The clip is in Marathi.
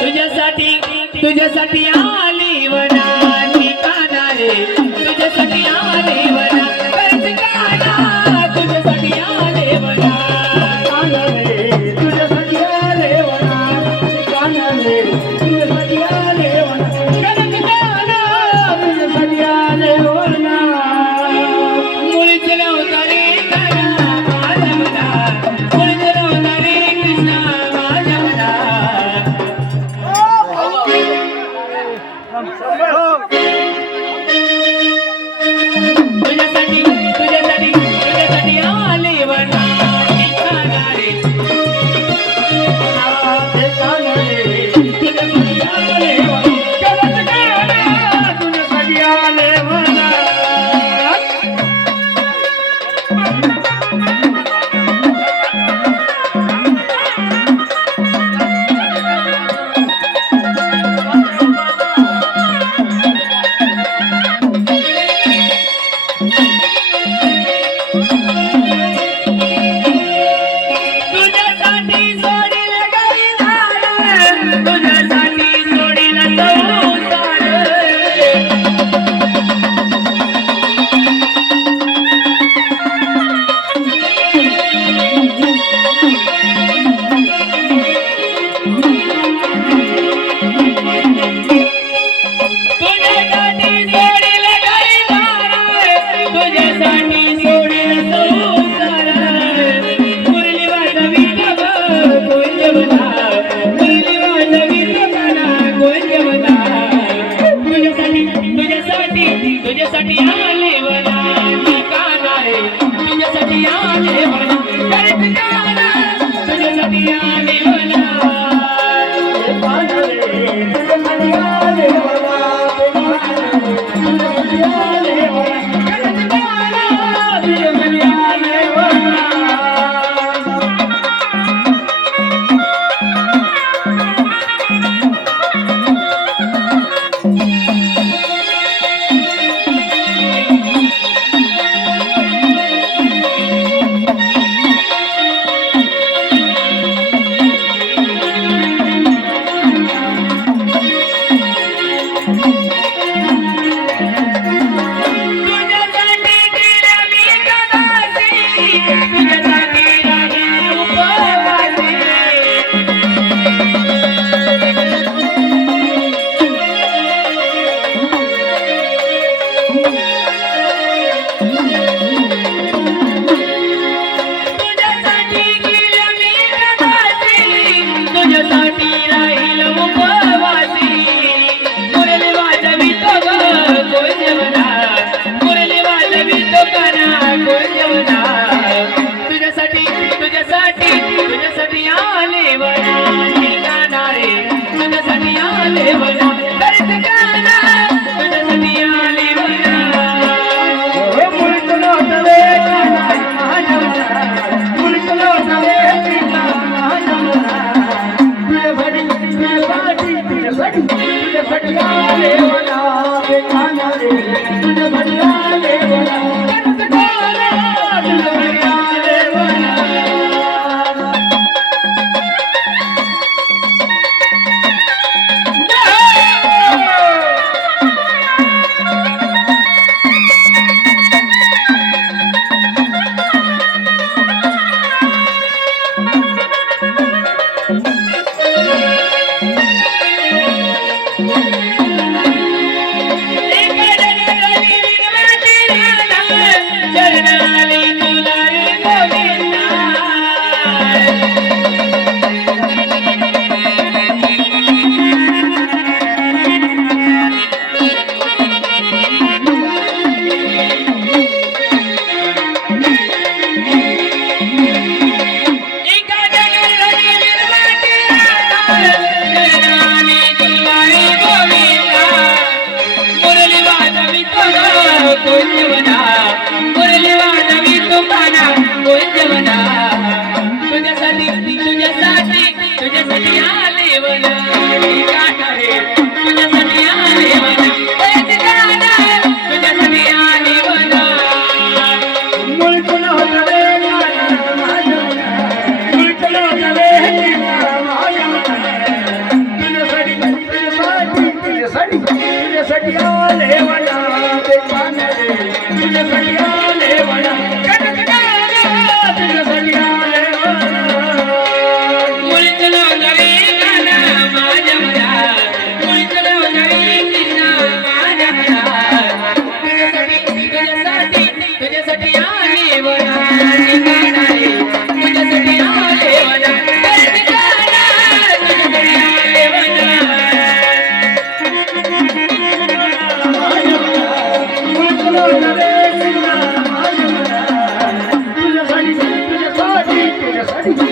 तुझ्यासाठी तुझ्यासाठी आली वना ठिकाणा रे तुझ्यासाठी आली वना ठिकाणा तुझ्यासाठी आले वना रे तुझ्यासाठी आले वना ठिकाणा रे तुझ्यासाठी आले वना ठिकाणा तुझ्यासाठी आले वना मुळीचे नव्हता रे काना माझ्या मना मुळीचे नव्हता रे कृष्णा माझ्या मना तुझ्यासाठी तुझ्यासाठी तुझ्यासाठी आले वना ठिकाणा रे ठिकाणा रे तुझ्यासाठी आले वना तुझ्यासाठी आले वना तुझ्यासाठी सोडील गरी झाड तुझ्यासाठी सोडील संसार तुझ्यासाठी सोडील गरी झाड तुझ्यासाठी सोडील संसार मुरली वाजवी ग गोंजवला मुरली वाजवी गाना गोंजवला तुझ्यासाठी तुझ्यासाठी तुझ्यासाठी आले वना ठिकाणा रे तुझ्यासाठी आले वना ठिकाणा तुझ्यासाठी आले वना ठिकाणा रे तुझ्यासाठी आले वना तुझ्यासाठी आले वना ठिकाणा तुझ्यासाठी आले वना तुझ्यासाठी गेल्या मी कदासी तुझ्यासाठी राहील उपवासी तुझ्यासाठी गेल्या मी कदासी तुझ्यासाठी राहील उपवासी मुरली वाजवी तो ग गोंजवला मुरली वाजवी तो गाना गोंजवला तुझ्यासाठी तुझ्यासाठी तुझ्यासाठी आले वना ठिकाणा रे तुझ्यासाठी आले वना ठिकाणा तुझ्यासाठी आले वना मुळीतून होतले काना माझ्या मना मुळीतून होतले कृष्णा माझ्या मना तुझ्यासाठी तुझ्यासाठी तुझ्यासाठी तुझ्यासाठी आले वना ठिकाणा रे तुझ्यासाठी आले वना ठिकाणा तुझ्यासाठी आले वना चरणाली तुला रे गोविंदा मुरली वाजवी तो गोंजवला मुरली वाजवी तो गाना गोंजवला तुझ्यासाठी तुझ्यासाठी तुझ्यासाठी आले वना ठिकाणा रे तुझ्यासाठी आले वना ठिकाणा तुझ्यासाठी आले वना मुळीतून होतले गाना माझ्या मना मुळीतून होतले कृष्णा माझ्या मना माझ्यासाठी